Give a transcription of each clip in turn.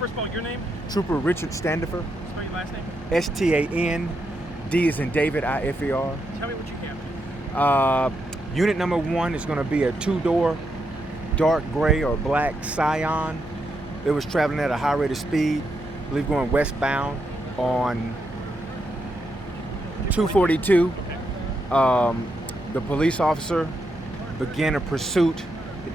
First of all, your name? Trooper Richard Standifer. Spell your last name? S-T-A-N-D as in David, I-F-E-R. Tell me what you have. Unit number 1 is going to be a 2-door dark gray or black Scion. It was traveling at a high rate of speed, I believe going westbound on 242. The police officer began a pursuit,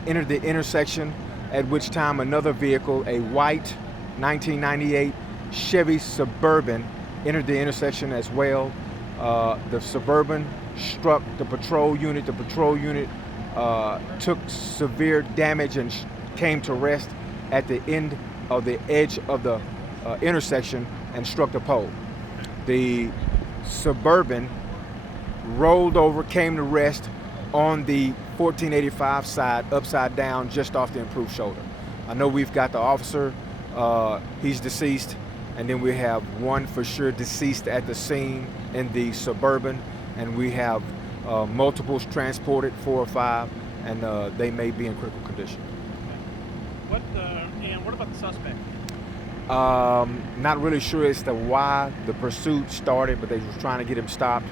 entered the intersection, at which time another vehicle, a white 1998 Chevy Suburban, entered the intersection as well. The Suburban struck the patrol unit. The patrol unit took severe damage and came to rest at the end of the edge of the intersection and struck the pole. The Suburban rolled over, came to rest on the 1485 side, upside down, just off the improved shoulder. I know we've got the officer, he's deceased, and then we have one for sure deceased at the scene in the Suburban, and we have multiples transported, 4 or 5, and they may be in critical condition. And what about the suspect? Not really sure as to why the pursuit started, but they were trying to get him stopped.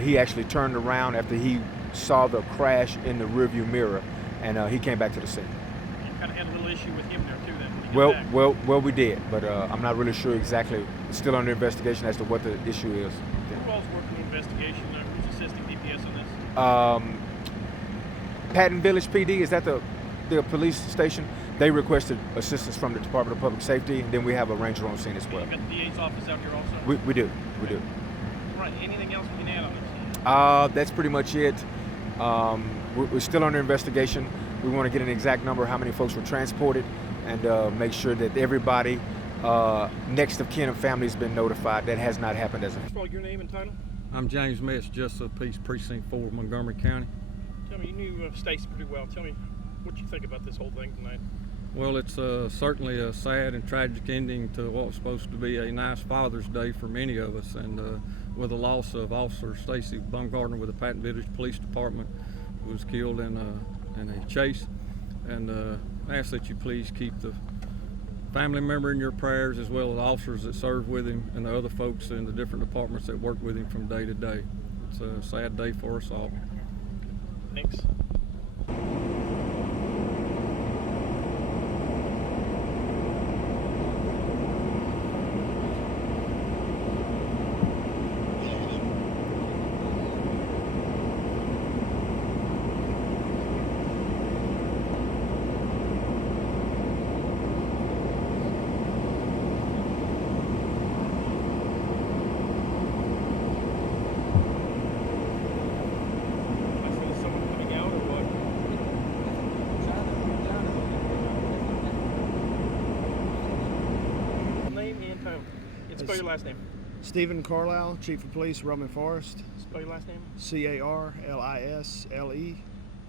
He actually turned around after he saw the crash in the rearview mirror, and he came back to the scene. You kind of had a little issue with him there too, then. Well, we did, but I'm not really sure exactly. It's still under investigation as to what the issue is. Who all's working the investigation? Who's assisting DPS on this? Patton Village PD, is that the police station? They requested assistance from the Department of Public Safety, and then we have a ranger on scene as well. You got the DA's office out here also? We do. Right. Anything else we can add on this? That's pretty much it. We're still under investigation. We want to get an exact number of how many folks were transported and make sure that everybody next of kin and family has been notified. That has not happened as of. First of all, your name and title? I'm James Metz, Justice of Peace, Precinct 4, Montgomery County. Tell me, you knew Stacey pretty well. Tell me what you think about this whole thing tonight. Well, it's certainly a sad and tragic ending to what was supposed to be a nice Father's Day for many of us, and with the loss of Officer Stacey Baumgartner with the Patton Village Police Department, who was killed in a chase. And I ask that you please keep the family member in your prayers, as well as officers that serve with him and the other folks in the different departments that work with him from day to day. It's a sad day for us all. Thanks. Spell your last name. Stephen Carlisle, Chief of Police, Roman Forest. Spell your last name. C-A-R-L-I-S-L-E.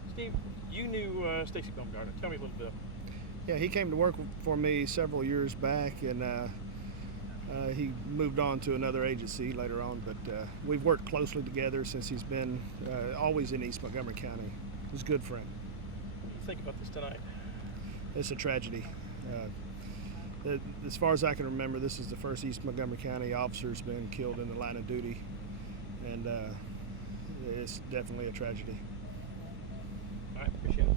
Steve, you knew Stacey Baumgartner. Tell me a little bit. Yeah, he came to work for me several years back, and he moved on to another agency later on, but we've worked closely together since he's been always in East Montgomery County. He's a good friend. What do you think about this tonight? It's a tragedy. As far as I can remember, this is the first East Montgomery County officer's been killed in the line of duty, and it's definitely a tragedy. All right, appreciate it.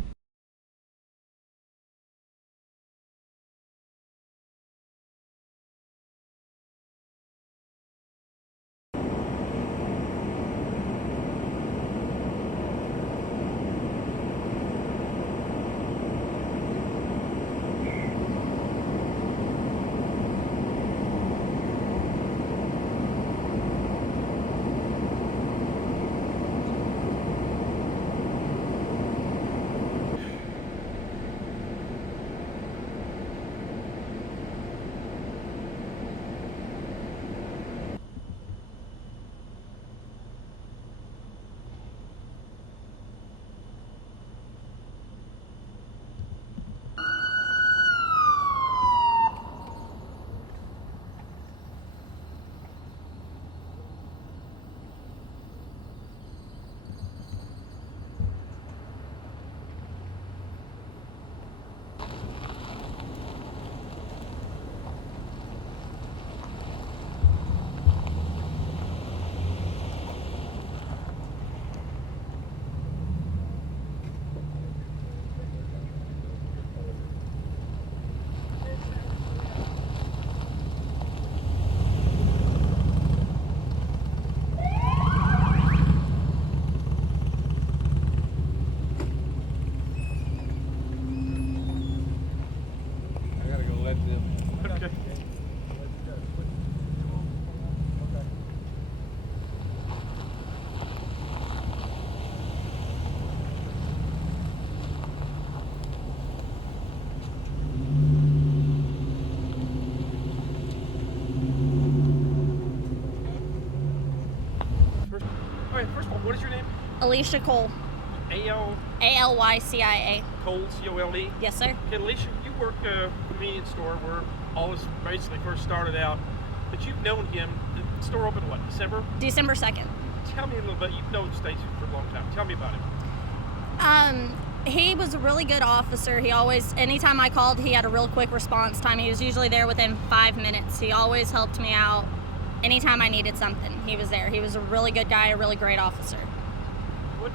Alicia Cole. A.L. ALYCIA. Cole, C-O-L-E. Yes, sir. And Alicia, you work a convenience store where all this basically first started out, but you've known him. The store opened what, December? December 2nd. Tell me a little bit. You've known Stacey for a long time. Tell me about him. He was a really good officer. He always, anytime I called, he had a real quick response time. He was usually there within 5 minutes. He always helped me out. Anytime I needed something, he was there. He was a really good guy, a really great officer. What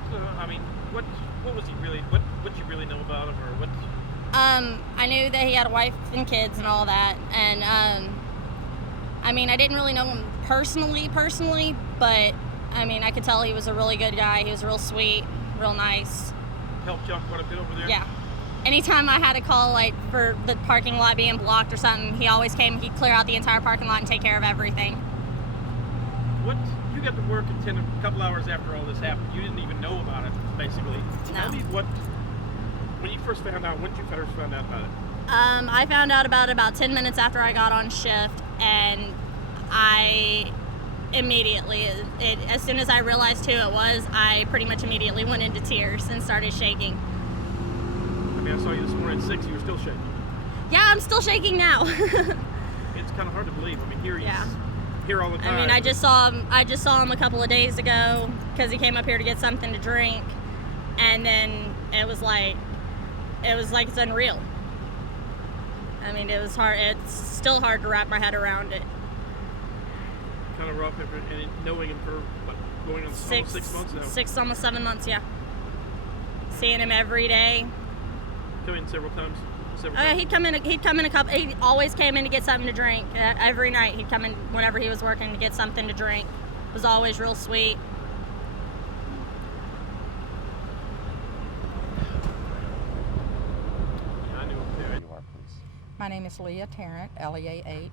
was he really? What you really know about him, or what? I knew that he had a wife and kids and all that, and I didn't really know him personally, but I could tell he was a really good guy. He was real sweet, real nice. Helped you out quite a bit over there. Yeah. Anytime I had a call, like for the parking lot being blocked or something, he always came. He'd clear out the entire parking lot and take care of everything. What? You got to work at 10 a couple hours after all this happened. You didn't even know about it, basically. Tell me when you first found out. When did you first find out about it? I found out about 10 minutes after I got on shift, and I immediately, as soon as I realized who it was, I pretty much immediately went into tears and started shaking. I saw you this morning at 6. You were still shaking. Yeah, I'm still shaking now. It's kind of hard to believe. Here he's here all the time. I just saw him a couple of days ago because he came up here to get something to drink, and then it was like it's unreal. It was hard. It's still hard to wrap my head around it. Kind of rough, and knowing him for going on almost 6 months now. Almost 7 months, yeah. Seeing him every day. Come in several times. He'd come in a couple. He always came in to get something to drink. Every night he'd come in whenever he was working to get something to drink. It was always real sweet. My name is Leah Tarrant, Leahtarrant.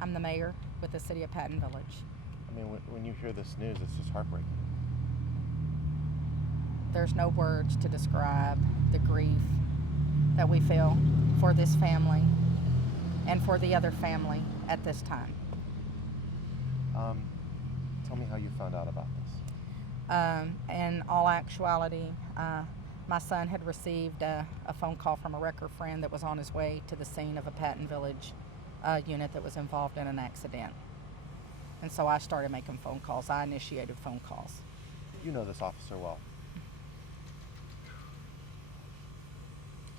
I'm the mayor with the city of Patton Village. When you hear this news, it's just heartbreaking. There's no words to describe the grief that we feel for this family and for the other family at this time. Tell me how you found out about this. In all actuality, my son had received a phone call from a wrecker friend that was on his way to the scene of a Patton Village unit that was involved in an accident. And so I started making phone calls. I initiated phone calls. You know this officer well.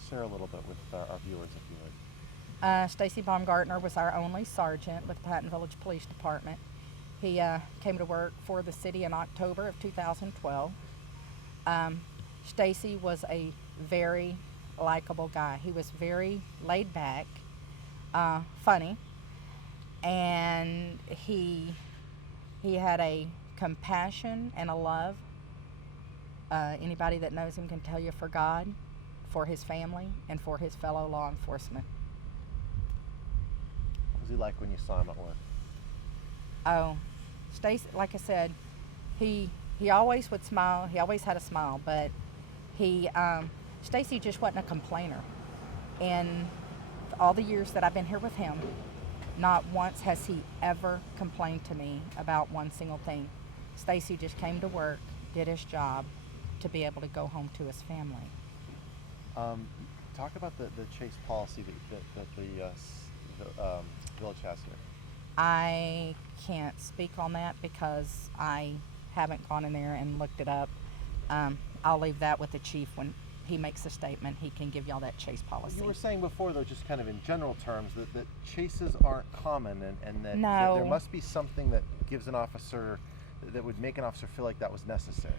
Share a little bit with our viewers, if you would. Stacey Baumgartner was our only sergeant with the Patton Village Police Department. He came to work for the city in October of 2012. Stacey was a very likable guy. He was very laid back, funny, and he had a compassion and a love. Anybody that knows him can tell you, for God, for his family, and for his fellow law enforcement. What was he like when you saw him at work? Oh, Stacey, like I said, he always would smile. He always had a smile, but Stacey just wasn't a complainer. In all the years that I've been here with him, not once has he ever complained to me about one single thing. Stacey just came to work, did his job to be able to go home to his family. Talk about the chase policy that the village has here. I can't speak on that because I haven't gone in there and looked it up. I'll leave that with the chief. When he makes a statement, he can give y'all that chase policy. You were saying before, though, just kind of in general terms, that chases aren't common, and that, No. that there must be something that gives an officer, that would make an officer feel like that was necessary.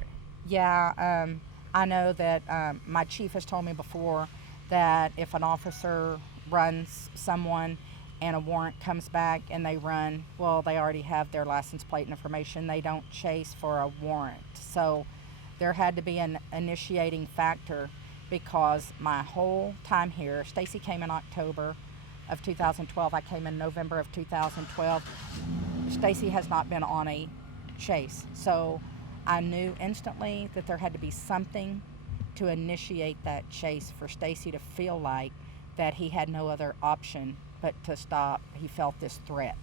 Yeah, I know that my chief has told me before that if an officer runs someone and a warrant comes back and they run, well, they already have their license plate information. They don't chase for a warrant. So there had to be an initiating factor, because my whole time here, Stacey came in October of 2012. I came in November of 2012. Stacey has not been on a chase. So I knew instantly that there had to be something to initiate that chase for Stacey to feel like that he had no other option but to stop. He felt this threat.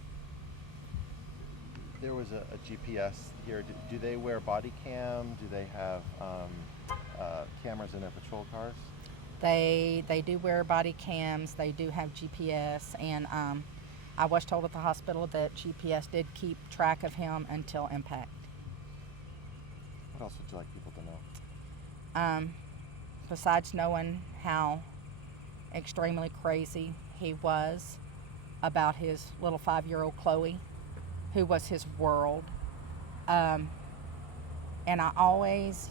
there was a GPS here, do they wear body cam? Do they have cameras in their patrol cars? They do wear body cams. They do have GPS, and I was told at the hospital that GPS did keep track of him until impact. What else would you like people to know? Besides knowing how extremely crazy he was about his little 5-year-old Chloe, who was his world. And I always,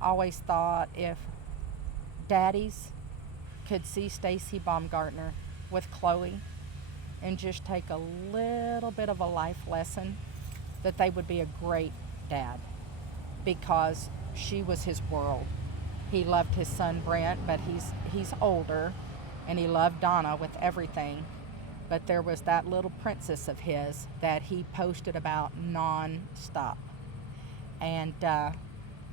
always thought if daddies could see Stacey Baumgartner with Chloe and just take a little bit of a life lesson, that they would be a great dad, because she was his world. He loved his son Brent, but he's older, and he loved Donna with everything. But there was that little princess of his that he posted about non-stop. And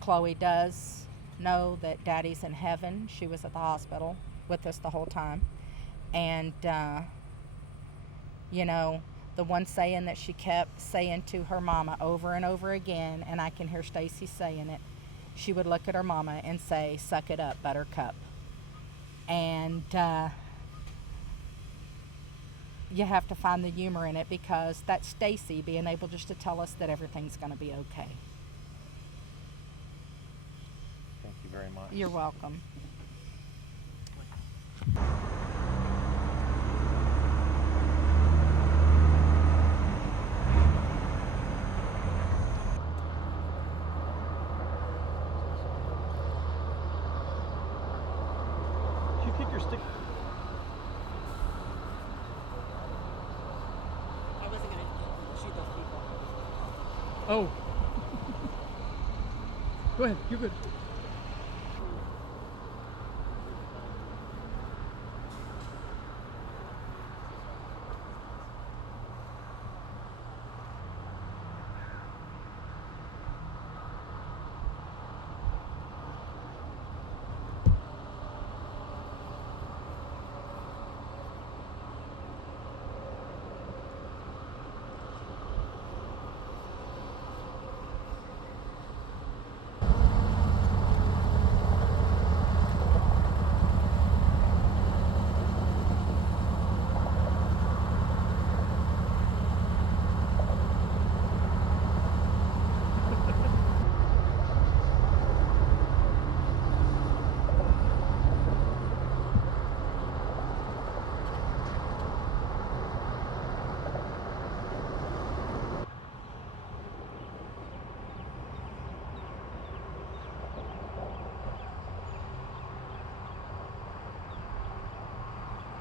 Chloe does know that Daddy's in heaven. She was at the hospital with us the whole time. And, the one saying that she kept saying to her mama over and over again, and I can hear Stacey saying it, she would look at her mama and say, "Suck it up, buttercup." And you have to find the humor in it, because that's Stacey being able just to tell us that everything's going to be okay. Thank you very much. You're welcome. Did you kick your stick? I wasn't gonna shoot those people. Oh. Go ahead. You're good.